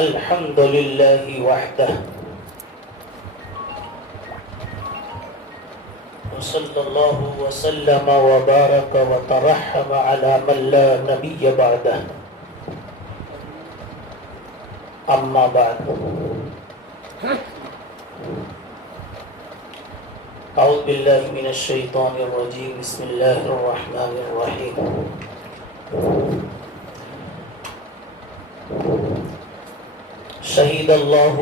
الحمد لله وحده وصلى الله وسلم وبارك وترحم على من لا نبي بعده أما بعد أعوذ بالله من الشيطان الرجيم بسم الله الرحمن الرحيم شهد الله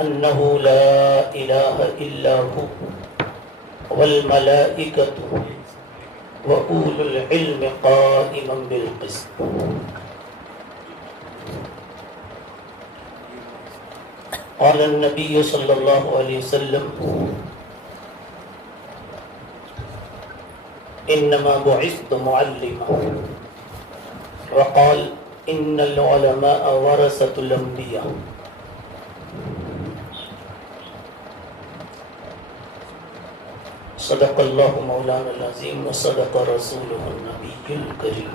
أنه لا إله إلا هو والملائكة وأولو العلم قائما بالقسط قال النبي صلى الله عليه وسلم إنما بعثت معلما وقال إن العلماء ورثة الأنبياء صدق الله مولانا العظيم وصدق رسوله النبي الكريم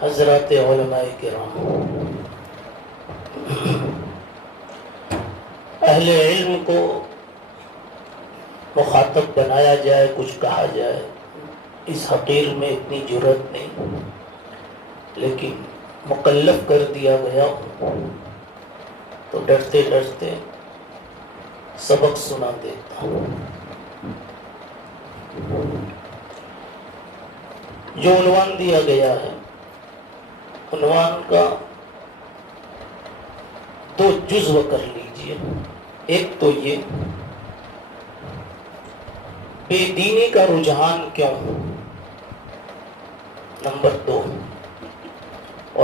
حضرات علماء کرام، اہل علم کو مخاطب بنایا جائے، کچھ کہا جائے، اس حقیر میں اتنی جرأت نہیں، لیکن مکلف کر دیا گیا تو ڈرتے ڈرتے سبق سنا دیتا ہوں۔ جو عنوان دیا گیا ہے، عنوان کا دو جزو کر لیجئے۔ ایک تو یہ بے دینی کا رجحان کیوں، نمبر دو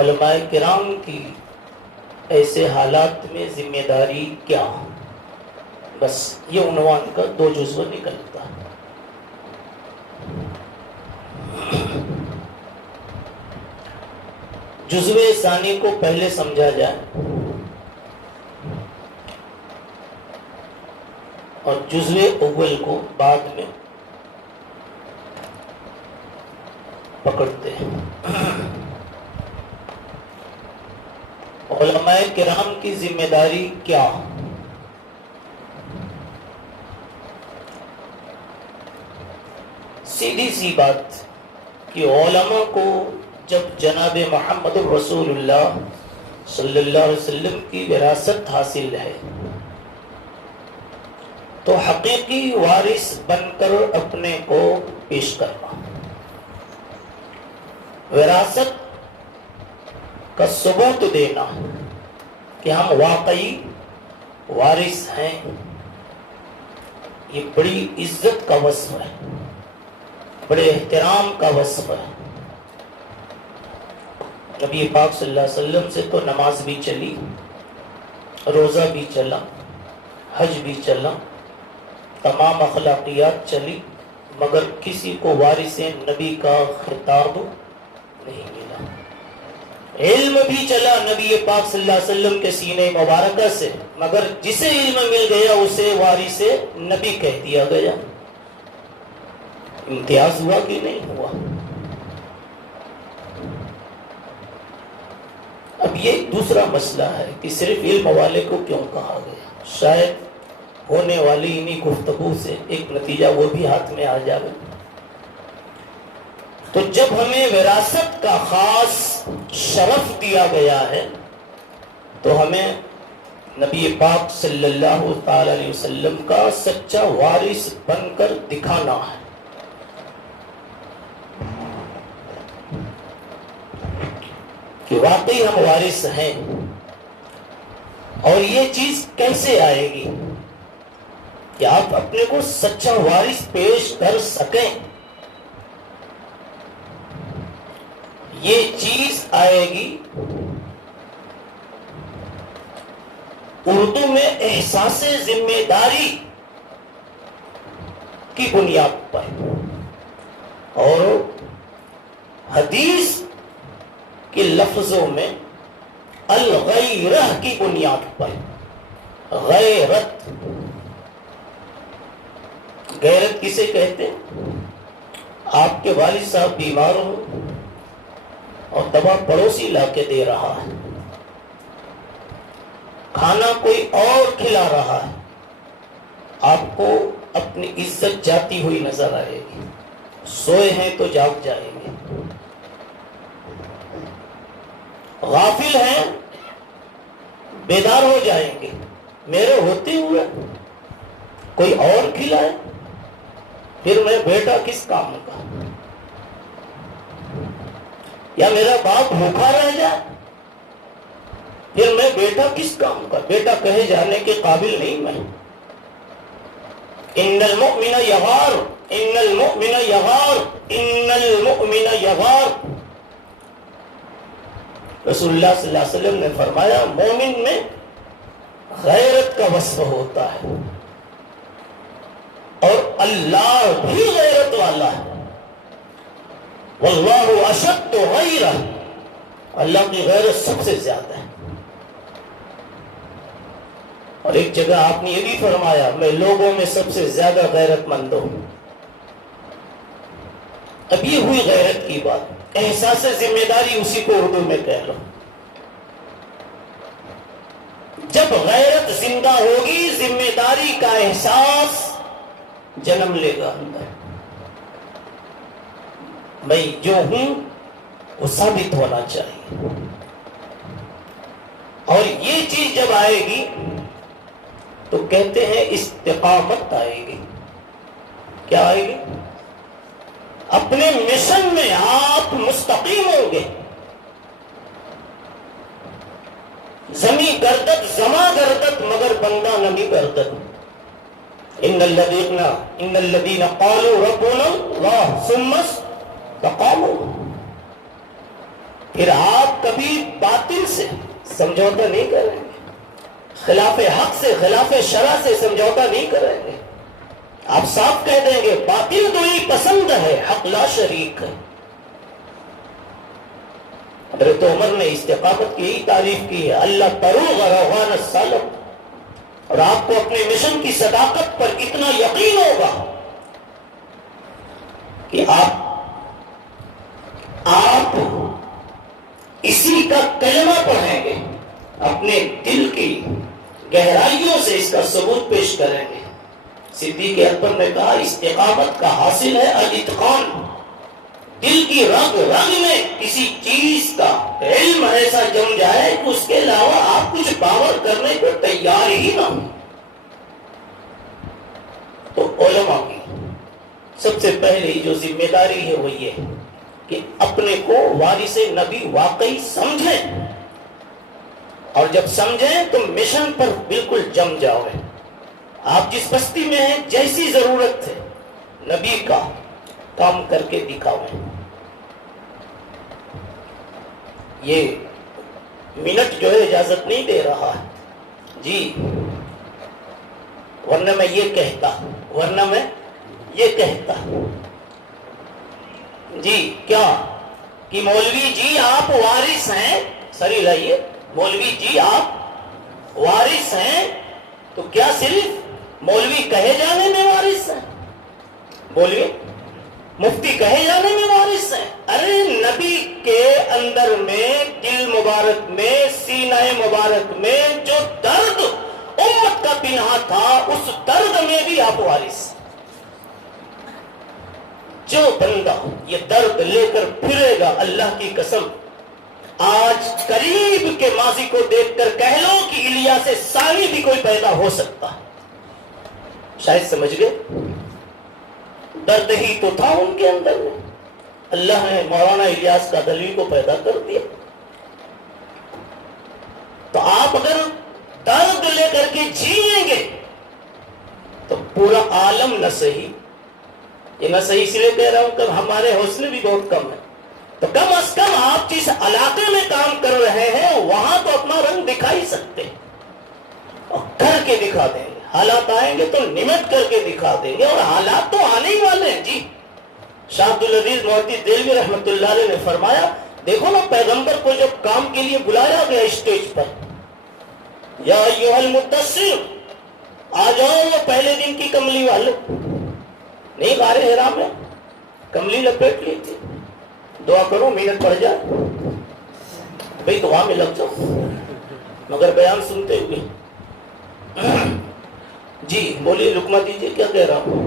علماء کرام کی ایسے حالات میں ذمہ داری کیا۔ بس یہ عنوان کا دو جزو نکلتا ہے۔ جزو ثانی کو پہلے سمجھا جائے اور جزو اول کو بعد میں پکڑتے ہیں۔ علماء کرام کی ذمہ داری کیا؟ سیدھی سی بات کہ علماء کو جب جناب محمد رسول اللہ صلی اللہ علیہ وسلم کی وراثت حاصل ہے تو حقیقی وارث بن کر اپنے کو پیش کرنا، وراثت کا ثبوت دینا کہ ہم واقعی وارث ہیں، یہ بڑی عزت کا وصف ہے، بڑے احترام کا وصف ہے۔ نبی پاک صلی اللہ علیہ وسلم سے تو نماز بھی چلی، روزہ بھی چلا، حج بھی چلا، تمام اخلاقیات چلی، مگر کسی کو وارث نبی کا خطاب نہیں ملا۔ علم بھی چلا نبی پاک صلی اللہ علیہ وسلم کے سینے مبارکہ سے، مگر جسے علم مل گیا اسے وارث نبی کہہ دیا گیا۔ امتیاز ہوا کہ نہیں ہوا؟ اب یہ دوسرا مسئلہ ہے کہ صرف علم والے کو کیوں کہا گیا۔ شاید ہونے والی انہی گفتگو سے ایک نتیجہ وہ بھی ہاتھ میں آ جائے۔ تو جب ہمیں وراثت کا خاص شرف دیا گیا ہے تو ہمیں نبی پاک صلی اللہ تعالی علیہ وسلم کا سچا وارث بن کر دکھانا ہے۔ کہ واقعی ہم وارث ہیں۔ اور یہ چیز کیسے آئے گی کہ آپ اپنے کو سچا وارث پیش کر سکیں؟ یہ چیز آئے گی اردو میں احساس ذمہ داری کی بنیاد پر، اور حدیث کے لفظوں میں الغیرہ کی بنیاد پر۔ غیرت، غیرت کسے کہتے ہیں؟ آپ کے والد صاحب بیمار ہوں اور دوا پڑوسی لا کے دے رہا ہے، کھانا کوئی اور کھلا رہا ہے، آپ کو اپنی عزت جاتی ہوئی نظر آئے گی. سوئے ہیں تو جاگ جائیں گے، غافل ہیں بیدار ہو جائیں گے. میرے ہوتے ہوئے کوئی اور کھلائے پھر میں بیٹا کس کام کا؟ یا میرا باپ بھوکا رہ جائے پھر میں بیٹا کس کام کا؟ بیٹا کہے جانے کے قابل نہیں میں. ان المؤمن یغار، ان المؤمن یغار، ان المؤمن یغار. رسول اللہ صلی اللہ علیہ وسلم نے فرمایا مومن میں غیرت کا وصف ہوتا ہے، اور اللہ بھی غیرت والا ہے. واللہ اشد غیرہ، اللہ کی غیرت سب سے زیادہ ہے. اور ایک جگہ آپ نے یہ بھی فرمایا میں لوگوں میں سب سے زیادہ غیرت مند ہوں. اب یہ ہوئی غیرت کی بات. احساس ذمہ داری اسی کو اردو میں کہہ لو. جب غیرت زندہ ہوگی ذمہ داری کا احساس جنم لے گا اندر. میں جو ہوں وہ ثابت ہونا چاہیے. اور یہ چیز جب آئے گی تو کہتے ہیں استقامت آئے گی. کیا آئے گی؟ اپنے مشن میں آپ مستقیم ہوں گے. زمیں گردت زما گردت مگر بندہ نمی گردت. ان الذین قالوا ربنا اللہ ثم استقاموا. پھر آپ کبھی باطل سے سمجھوتا نہیں کریں گے، خلاف حق سے خلاف شرع سے سمجھوتا نہیں کریں گے. آپ صاف کہہ دیں گے باطل تو ہی پسند ہے، حق لا شریک ہے. حضرت عمر نے استقامت کی تعریف کی ہے، اللہ تروغ روغان السالم. اور آپ کو اپنے مشن کی صداقت پر اتنا یقین ہوگا کہ آپ اسی کا کلمہ پڑھیں گے، اپنے دل کی گہرائیوں سے اس کا ثبوت پیش کریں گے. صدیق اکبر نے کہا استقامت کا حاصل ہے الاتقان. دل کی رگ رگ میں کسی چیز کا علم ایسا جم جائے کہ اس کے علاوہ آپ کچھ باور کرنے کو تیار ہی نہ ہو. تو علماء کی سب سے پہلی جو ذمہ داری ہے وہ یہ کہ اپنے کو وارث نبی واقعی سمجھیں، اور جب سمجھیں تو مشن پر بالکل جم جاؤ. آپ جس بستی میں ہیں جیسی ضرورت ہے نبی کا کام کر کے دکھاؤ. یہ منٹ جو ہے اجازت نہیں دے رہا ہے جی، ورنہ میں یہ کہتا جی کیا کہ مولوی جی آپ وارث ہیں. سری لائیے مولوی جی آپ وارث ہیں تو کیا صرف مولوی کہے جانے میں وارث ہیں؟ مولوی مفتی کہے جانے میں وارث ہیں؟ ارے نبی کے اندر میں دل مبارک میں سینہ مبارک میں جو درد امت کا پنہا تھا اس درد میں بھی آپ وارث. جو بندہ یہ درد لے کر پھرے گا اللہ کی قسم آج قریب کے ماضی کو دیکھ کر کہہ لو کہ الیاس ثانی بھی کوئی پیدا ہو سکتا. شاید سمجھ گئے درد ہی تو تھا ان کے اندر میں. اللہ نے مولانا الیاس قادری کو پیدا کر دیا. تو آپ اگر درد لے کر کے جیئیں گے تو پورا عالم نہ صحیح. یہ نہ صحیح اس لیے کہہ رہا ہوں کہ ہمارے حوصلے بھی بہت کم ہیں. تو کم از کم آپ جس علاقے میں کام کر رہے ہیں وہاں تو اپنا رنگ دکھا ہی سکتے ہیں اور کر کے دکھا دیں گے. حالات آئیں گے تو نمٹ کر کے دکھا دیں گے، اور حالات تو آنے ہی والے ہیں جی. شاہ عبدالعزیز محدث دہلوی رحمۃ اللہ علیہ نے فرمایا دیکھو نا پیغمبر کو جب کام کے لیے بلایا گیا اسٹیج پر، یا ایھا المدثر آ جاؤ، وہ پہلے دن کی کملی والے نہیں غار حرا میں کملی لپیٹ لی تھی. دعا کرو محنت پڑ جائے بھئی، دعا میں لگ جاؤ مگر بیان سنتے ہوئے۔ جی بولیے، لقمہ دیجیے، کیا کہہ رہا ہوں؟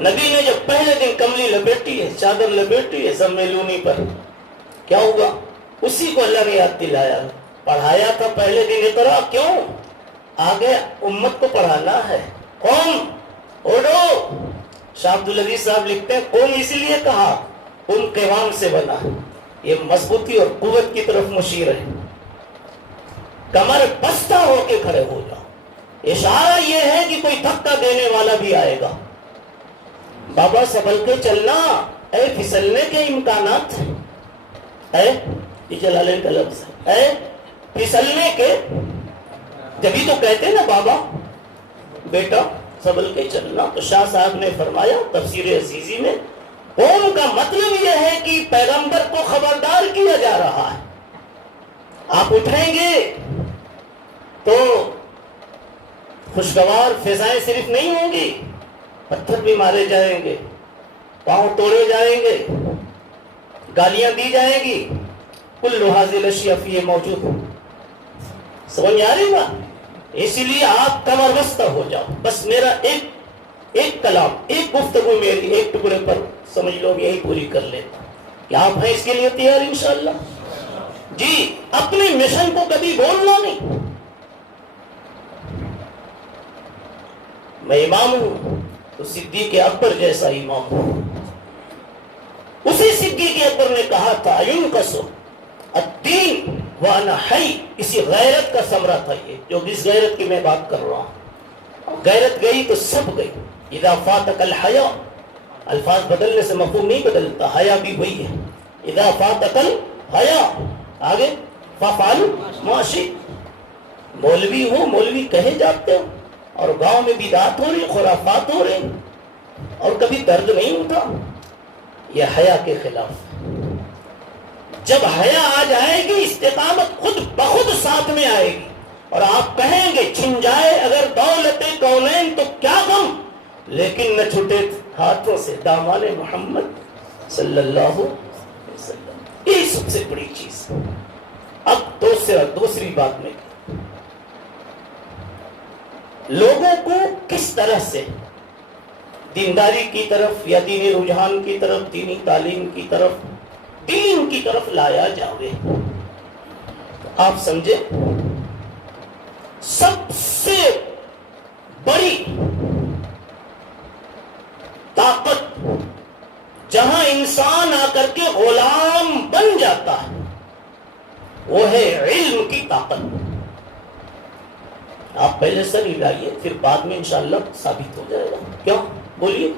نبی نے جب پہلے دن کملی لپیٹی ہے، چادر لپیٹی ہے سمیلونی پر، کیا ہوگا؟ اسی کو اللہ نے یاد دلایا، پڑھایا تھا پہلے دن اقرا، کیوں؟ آگے امت کو پڑھانا ہے۔ قوم اٹھو، شاہ عبدالعزیز صاحب لکھتے ہیں قوم اس لیے کہا، ان قوام سے بنا، یہ مضبوطی اور قوت کی طرف مشیر ہے۔ کمر بستہ ہو کے کھڑے ہو جاؤ، اشارہ یہ ہے کہ کوئی دھکا دینے والا بھی آئے گا۔ بابا سنبھل کے چلنا، اے پھسلنے کے امکانات اے، یہ جلالین کا لفظ ہے، اے پھسلنے کے، جبھی تو کہتے ہیں نا بابا بیٹا سنبھل کے چلنا۔ تو شاہ صاحب نے فرمایا تفسیر عزیزی میں، قوم کا مطلب یہ ہے کہ پیغمبر کو خبردار کیا جا رہا ہے، آپ اٹھیں گے تو خوشگوار فضائیں صرف نہیں ہوں گی، پتھر بھی مارے جائیں گے، پاؤں توڑے جائیں گے، گالیاں دی جائیں گی، کل حاضر اشیاء فیہ موجود۔ سمجھ آ رہی بات؟ اسی لیے آپ کمر بستہ ہو جاؤ۔ بس میرا ایک کلام، ایک گفتگو میری ایک ٹکڑے پر سمجھ لو، یہی پوری کر لیتا۔ کیا آپ ہیں اس کے لیے تیار انشاءاللہ؟ جی، اپنے مشن کو کبھی بولنا نہیں۔ میں امام ہوں تو صدیق اکبر جیسا امام ہوں۔ اسی صدیق اکبر نے کہا تھا ينقص الدین وانا حی، اسی غیرت کا ثمرہ تھا یہ، جو اس غیرت کی میں بات کر رہا ہوں۔ غیرت گئی تو سب گئی۔ اذا فاتک الحیا، الفاظ بدلنے سے مفہوم نہیں بدلتا، حیا بھی وہی ہے۔ اذا فاتک الحیا، آگے فافعل ما شئت۔ مولوی ہو، مولوی کہے جاتے ہو، اور گاؤں میں بدعات ہو رہی، خرافات ہو رہی، اور کبھی درد نہیں ہوتا، یہ حیا کے خلاف۔ جب حیا آ جائے گی، استقامت خود بخود ساتھ میں آئے گی، اور آپ کہیں گے چھن جائے اگر دولت کونین تو کیا غم، لیکن نہ چھوٹے ہاتھوں سے دامان محمد صلی اللہ علیہ وسلم۔ یہ سب سے بڑی چیز۔ اب دوسری بات میں، لوگوں کو کس طرح سے دینداری کی طرف یا دینی رجحان کی طرف، دینی تعلیم کی طرف، دین کی طرف لایا جاوے، آپ سمجھے سب سے بڑی طاقت جہاں انسان آ کر کے غلام بن جاتا ہے، وہ ہے علم کی طاقت۔ آپ پہلے سر ہلائیے، پھر بعد میں انشاءاللہ ثابت ہو جائے گا۔ کیا بولیے؟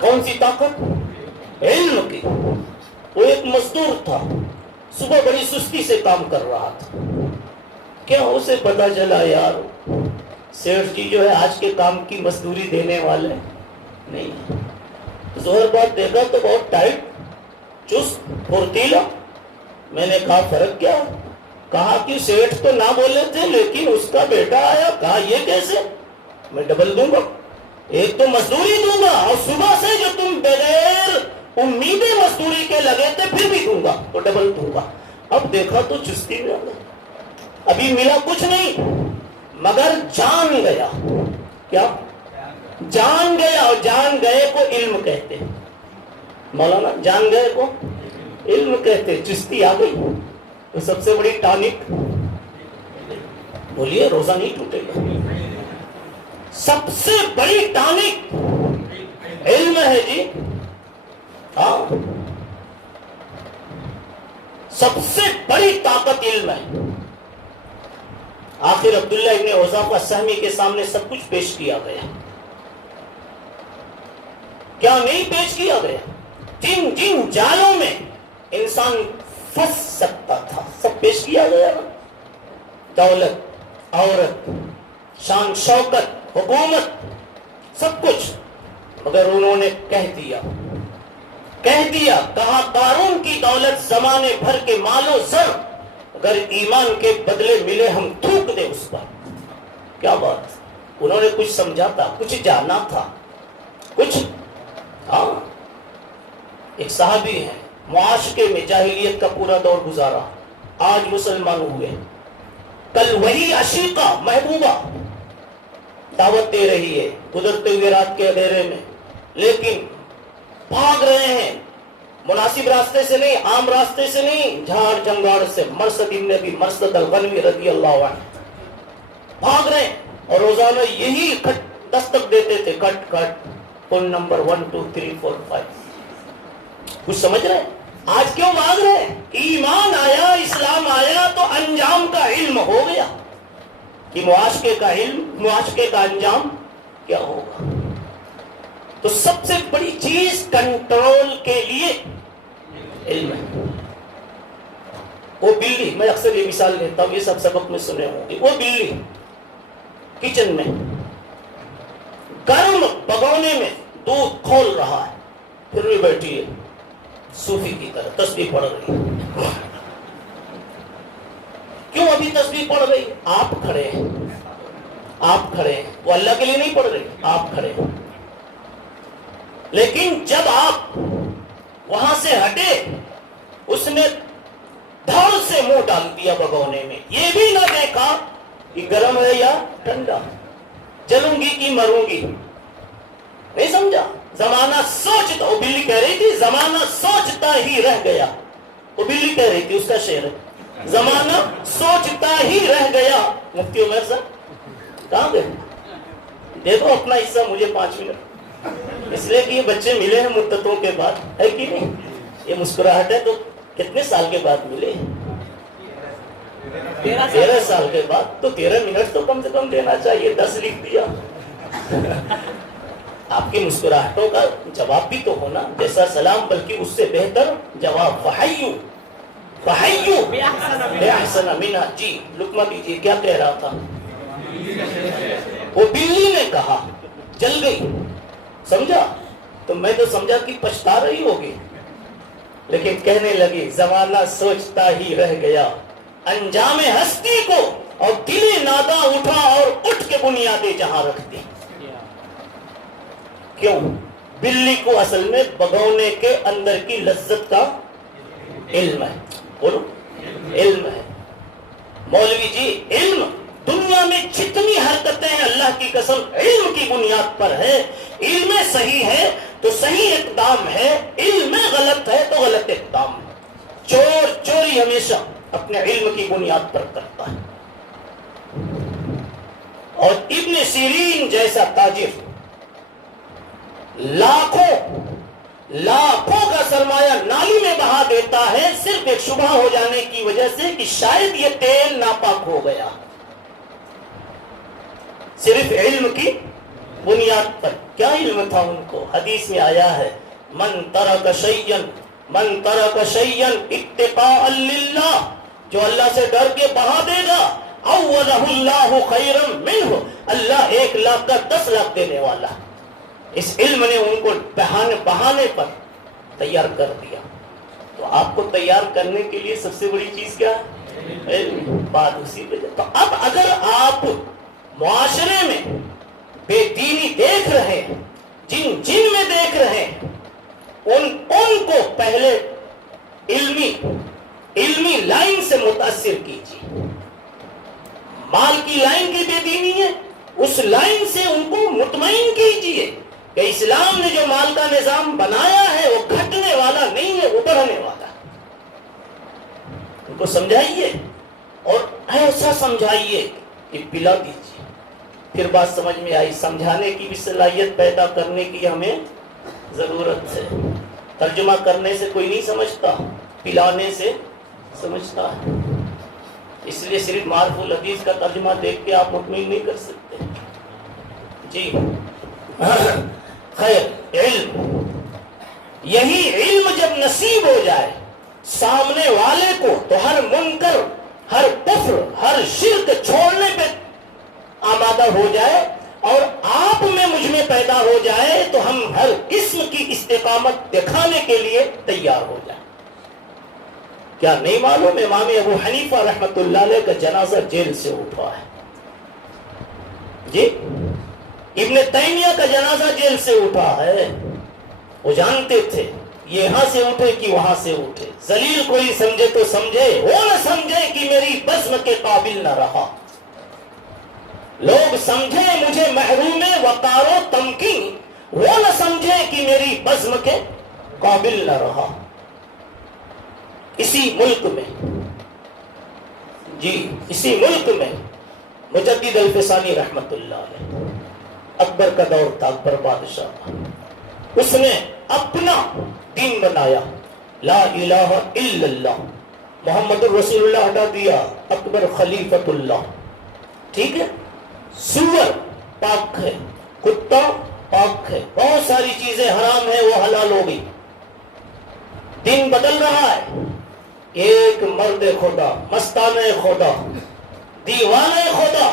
کون سی طاقت؟ علم کی۔ وہ ایک مزدور تھا، صبح بڑی سستی سے کام کر رہا تھا، کیا اسے پتا چلا یار سیٹھ جی جو ہے آج کے کام کی مزدوری دینے والے نہیں۔ ظہر بعد دیکھا تو بہت ٹائٹ، چست، پھرتیلا۔ میں نے کہا فرق کیا؟ کہا کہ سیٹھ تو نہ بولے تھے، لیکن اس کا بیٹا آیا، کہا یہ کیسے؟ میں ڈبل دوں گا، ایک تو مزدوری دوں گا، اور صبح سے جو تم بغیر امیدیں مزدوری کے لگے تھے پھر بھی دوں گا، تو ڈبل دوں گا۔ اب دیکھا تو چستی میں ابھی ملا کچھ نہیں، مگر جان گیا۔ کیا؟ جان گیا، اور جان گئے کو علم کہتے ہیں۔ مولانا جان گئے کو علم کہتے، چستی آ گئی تو سب سے بڑی ٹانک، بولیے روزہ نہیں ٹوٹے گا، سب سے بڑی ٹانک علم ہے جی۔ ہاں، سب سے بڑی طاقت علم ہے۔ آخر عبداللہ ابن حذافہ سہمی کے سامنے سب کچھ پیش کیا گیا، کیا نہیں پیش کیا گیا؟ جن جن جالوں میں انسان پھنس سکتا تھا سب پیش کیا گیا۔ دولت، عورت، شان شوکت، حکومت، سب کچھ، مگر انہوں نے کہہ دیا، کہا قارون کی دولت زمانے بھر کے مال و زر، اگر ایمان کے بدلے ملے ہم تھوک دیں اس پر۔ کیا بات! انہوں نے کچھ سمجھا تھا، کچھ جانا تھا، کچھ۔ ہاں، ایک صحابی ہے معاشقے میں جاہلیت کا پورا دور گزارا، آج مسلمان ہوئے، کل وہی عشیقہ محبوبہ دعوت دے رہی ہے گزرتے ہوئے رات کے اندھیرے میں، لیکن بھاگ رہے ہیں مناسب راستے سے نہیں، عام راستے سے نہیں، جھاڑ جھنگاڑ سے۔ مرثد ابن ابی مرثد الغنوی رضی اللہ عنہ بھاگ رہے ہیں اور روزانہ یہی دستک دیتے تھے، کٹ کٹ فون نمبر 1 2 3 4 5۔ کچھ سمجھ رہے ہیں آج کیوں بھاگ رہے ہیں؟ ایمان آیا، اسلام آیا تو انجام کا علم ہو گیا کہ معاشقے کا علم، معاشقے کا انجام کیا ہوگا۔ تو سب سے بڑی چیز کنٹرول کے لیے علم ہے۔ وہ بلی، میں اکثر یہ مثال دیتا ہوں، یہ سب سبق میں سنے ہوں گے، وہ بلی کچن میں گرم بگونے میں دودھ کھول رہا ہے، پھر بھی بیٹھی ہے صوفی کی طرح تسبیح پڑھ رہی ہے۔ کیوں ابھی تسبیح پڑھ رہی؟ آپ کھڑے ہیں، آپ کھڑے ہیں، وہ اللہ کے لیے نہیں پڑھ رہی، آپ کھڑے ہیں۔ لیکن جب آپ وہاں سے ہٹے، اس نے دھڑ سے منہ ڈال دیا بگونے میں، یہ بھی نہ دیکھا کہ گرم ہے یا ٹھنڈا، جلوں گی کہ مروں گی، نہیں سمجھا۔ زمانہ سوچتا، وہ بلی کہہ رہی تھی زمانہ سوچتا ہی رہ گیا، وہ بلی کہہ رہی تھی، اس کا شعر ہے، زمانہ سوچتا ہی رہ گیا۔ مفتی عمر صاحب کہاں گئے؟ دے دو اپنا حصہ مجھے 5 منٹ، اس لیے کہ یہ بچے ملے ہیں مدتوں کے بعد، ہے کہ نہیں؟ یہ مسکراہٹ ہے تو کتنے سال کے بعد ملے؟ 13 سال کے بعد، تو 13 منٹ تو کم سے کم دینا چاہیے، 10 لکھ دیا۔ آپ کی مسکراہٹوں کا جواب بھی تو ہونا، جیسا سلام بلکہ اس سے بہتر جواب۔ فحیو فحیو بِأَحْسَنَ مِنْهَا۔ جی لقمہ دیجیے، کیا کہہ رہا تھا؟ وہ بلی نے کہا، جل گئی، سمجھا؟ تو میں تو سمجھا کہ پچھتا رہی ہوگی، لیکن کہنے لگی زمانہ سوچتا ہی رہ گیا، انجام ہستی کو اور دل نادا اٹھا اور اٹھ کے بنیادیں جہاں رکھ دی۔ کیوں؟ بلی کو اصل میں بگونے کے اندر کی لذت کا علم ہے، بولو علم ہے۔ مولوی جی علم دنیا میں جتنی حرکتیں ہیں اللہ کی قسم علم کی بنیاد پر ہے۔ علم صحیح ہے تو صحیح اقدام ہے، علم غلط ہے تو غلط اقدام ہے۔ چور چوری ہمیشہ اپنے علم کی بنیاد پر کرتا ہے، اور ابن سیرین جیسا تاجر لاکھوں کا سرمایہ نالی میں بہا دیتا ہے صرف ایک شبہ ہو جانے کی وجہ سے کہ شاید یہ تیل ناپاک ہو گیا، صرف علم کی بنیاد پر۔ کیا علم تھا ان کو؟ حدیث میں آیا ہے من ترک شیئا اتقاء للہ، جو اللہ سے ڈر کے بہا دے گا عوضہ اللہ خیرا منہ، اللہ 1 لاکھ کا 10 لاکھ دینے والا۔ اس علم نے ان کو بہانے پر تیار کر دیا۔ تو آپ کو تیار کرنے کے لیے سب سے بڑی چیز کیا ہے؟ علم۔ بات اسی پہ۔ تو اب اگر آپ معاشرے میں بے دینی دیکھ رہے ہیں، جن میں دیکھ رہے ہیں، ان کو پہلے علمی لائن سے متاثر کیجیے۔ مال کی لائن کی بے دینی ہے، اس لائن سے ان کو مطمئن کیجیے کہ اسلام نے جو مال کا نظام بنایا ہے وہ گھٹنے والا نہیں ہے، وہ بڑھنے والا ہے۔ ان کو سمجھائیے اور ایسا سمجھائیے کہ پلا دیجیے۔ پھر بات سمجھ میں آئی، سمجھانے کی بھی صلاحیت پیدا کرنے کی ہمیں ضرورت ہے۔ ترجمہ کرنے سے کوئی نہیں سمجھتا، پلانے سے سمجھتا ہے۔ اس لیے صرف معرف الحدیث کا ترجمہ دیکھ کے آپ مطمئن نہیں کر سکتے۔ جی خیر، علم، یہی علم جب نصیب ہو جائے سامنے والے کو تو ہر منکر، ہر کفر، ہر شرک چھوڑنے پہ آمادہ ہو جائے، اور آپ میں مجھ میں پیدا ہو جائے تو ہم ہر قسم کی استقامت دکھانے کے لیے تیار ہو جائیں۔ کیا نہیں معلوم امام ابو حنیفہ رحمۃ اللہ علیہ کا جنازہ جیل سے اٹھا ہے؟ جی ابن تیمیہ کا جنازہ جیل سے اٹھا ہے۔ وہ جانتے تھے یہاں سے اٹھے کہ وہاں سے اٹھے، ذلیل کوئی سمجھے تو سمجھے، وہ نہ سمجھے کہ میری بزم کے قابل نہ رہا، لوگ سمجھے مجھے محروم وقار و تمکین، وہ نہ سمجھے کہ میری بزم کے قابل نہ رہا۔ اسی ملک میں، جی اسی ملک میں مجدد الفسانی رحمت اللہ علیہ، اکبر کا دور تھا، اکبر بادشاہ تھا، اس نے اپنا دین بنایا، لا الہ الا اللہ، محمد الرسول اللہ ہٹا دیا، اکبر خلیفۃ اللہ، ٹھیک ہے، سور پاک ہے، کتا پاک ہے، بہت ساری چیزیں حرام ہیں وہ حلال ہو گئی، دین بدل رہا ہے، ایک مرد خدا، مستانہ خدا، دیوانہ خدا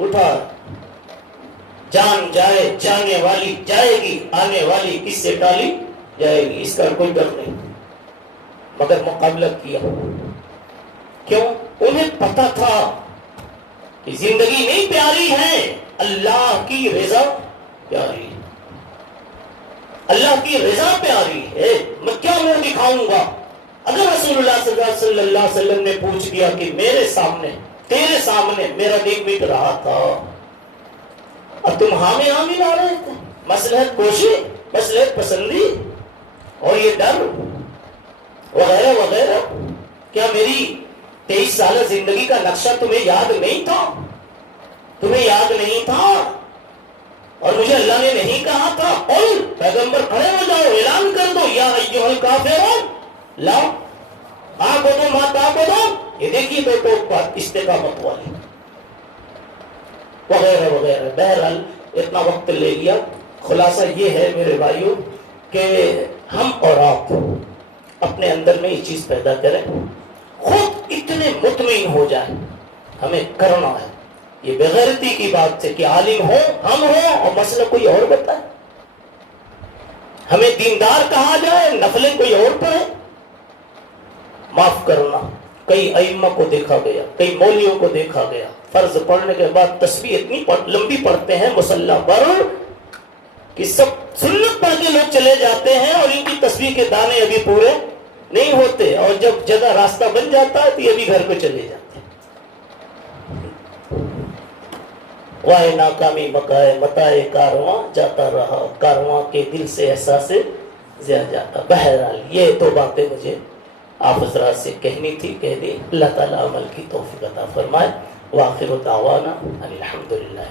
اٹھا، جان جائے جانے والی جائے گی، آنے والی کس سے ٹالی جائے گی، اس کا کوئی ڈر نہیں، مگر مقابلہ کیا، کیوں؟ انہیں پتا تھا کہ زندگی نہیں پیاری ہے، اللہ کی رضا پیاری، اللہ کی رضا پیاری ہے، میں کیا منہ دکھاؤں گا؟ اگر رسول اللہ صلی اللہ علیہ وسلم نے پوچھ دیا کہ میرے سامنے تیرے سامنے میرا دین مٹ رہا تھا اور تم حامی حامی لا رہے تھے، مصلحت کوشی، مصلحت پسندی اور یہ ڈر وغیرہ وغیرہ، کیا میری 23 سالہ زندگی کا نقشہ تمہیں یاد نہیں تھا؟ تمہیں یاد نہیں تھا؟ اور مجھے اللہ نے نہیں کہا تھا قل، پیغمبر کھڑے ہو جاؤ، اعلان کر دو، یا ایھا الکافرون لا اعبد ما تعبدون، یہ دیکھیے بیٹو استقامت والے وغیرہ وغیرہ۔ بہرحال اتنا وقت لے لیا، خلاصہ یہ ہے میرے بھائیوں کہ ہم اور آپ اپنے اندر میں یہ چیز پیدا کریں، خود اتنے مطمئن ہو جائیں ہمیں کرنا ہے، یہ بغیرتی کی بات ہے کہ عالم ہو ہم ہو اور مسئلہ کوئی اور بتائے، ہمیں دیندار کہا جائے، نفلیں کوئی اور پڑھے۔ معاف کرنا، کئی ائمہ کو دیکھا گیا، کئی مولویوں کو دیکھا گیا، فرض پڑھنے کے بعد تسبیح اتنی لمبی پڑھتے ہیں مصلی پر کہ سب سنت پڑھ کے لوگ چلے جاتے ہیں اور ان کی تسبیح کے دانے ابھی پورے نہیں ہوتے، اور جب جگہ راستہ بن جاتا ہے تو یہ بھی گھر پہ چلے جاتے ہیں۔ واہ ناکامی مکائے متائے کارواں، جاتا رہا کارواں کے دل سے احساس زیادہ جاتا۔ بہرحال یہ تو باتیں مجھے آپ حضرات سے کہنی تھی، کہہ دی، اللہ تعالیٰ عمل کی توفیق عطا فرمائے۔ وآخر دعوانا الحمدللہ۔